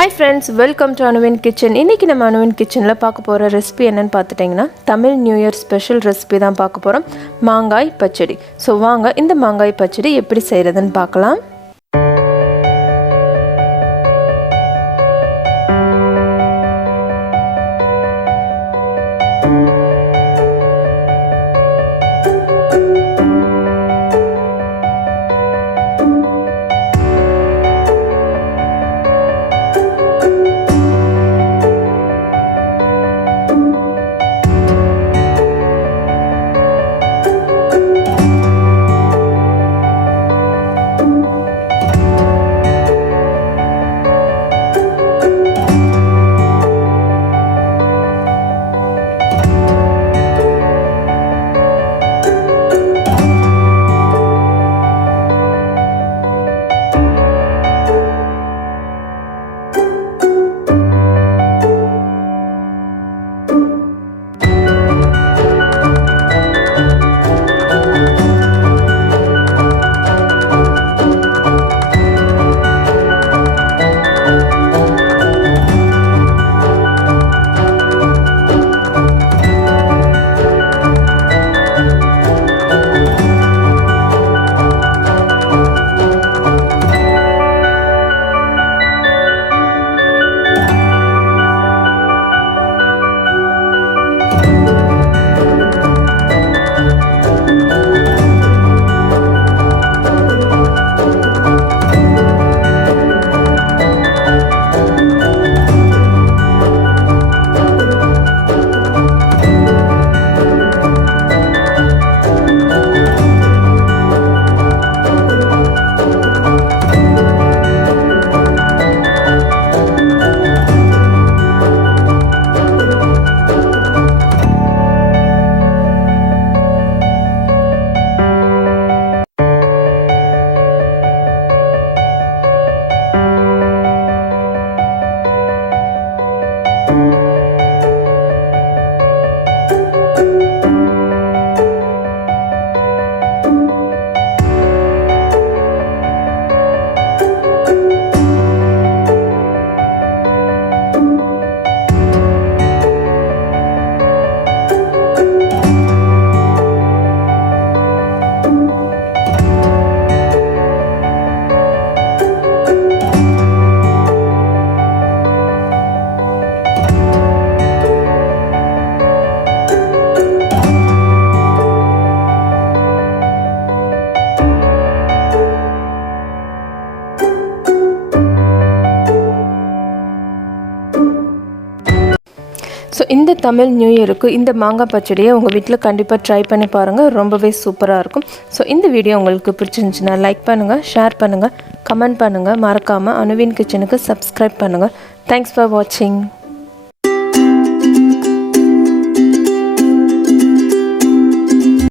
Hi friends, welcome to Anuvian Kitchen. இன்னைக்கு நம்ம Anuvian Kitchenல பார்க்க போற ரெசிபி என்னன்னு பார்த்துட்டீங்கன்னா Tamil new year special recipe தான் பார்க்க போறோம். மாங்காய் பச்சடி. சோ வாங்க இந்த மாங்காய் பச்சடி எப்படி செய்யறதுன்னு பார்க்கலாம். ஸோ இந்த தமிழ் நியூ இயருக்கு இந்த மாங்காய் பச்சடியை உங்கள் வீட்டில் கண்டிப்பாக ட்ரை பண்ணி பாருங்கள், ரொம்பவே சூப்பராக இருக்கும். ஸோ இந்த வீடியோ உங்களுக்கு பிடிச்சிருந்துச்சுன்னா லைக் பண்ணுங்கள், ஷேர் பண்ணுங்கள், கமெண்ட் பண்ணுங்கள், மறக்காமல் அனுவின் கிச்சனுக்கு சப்ஸ்கிரைப் பண்ணுங்கள். தேங்க்ஸ் ஃபார் வாட்சிங்.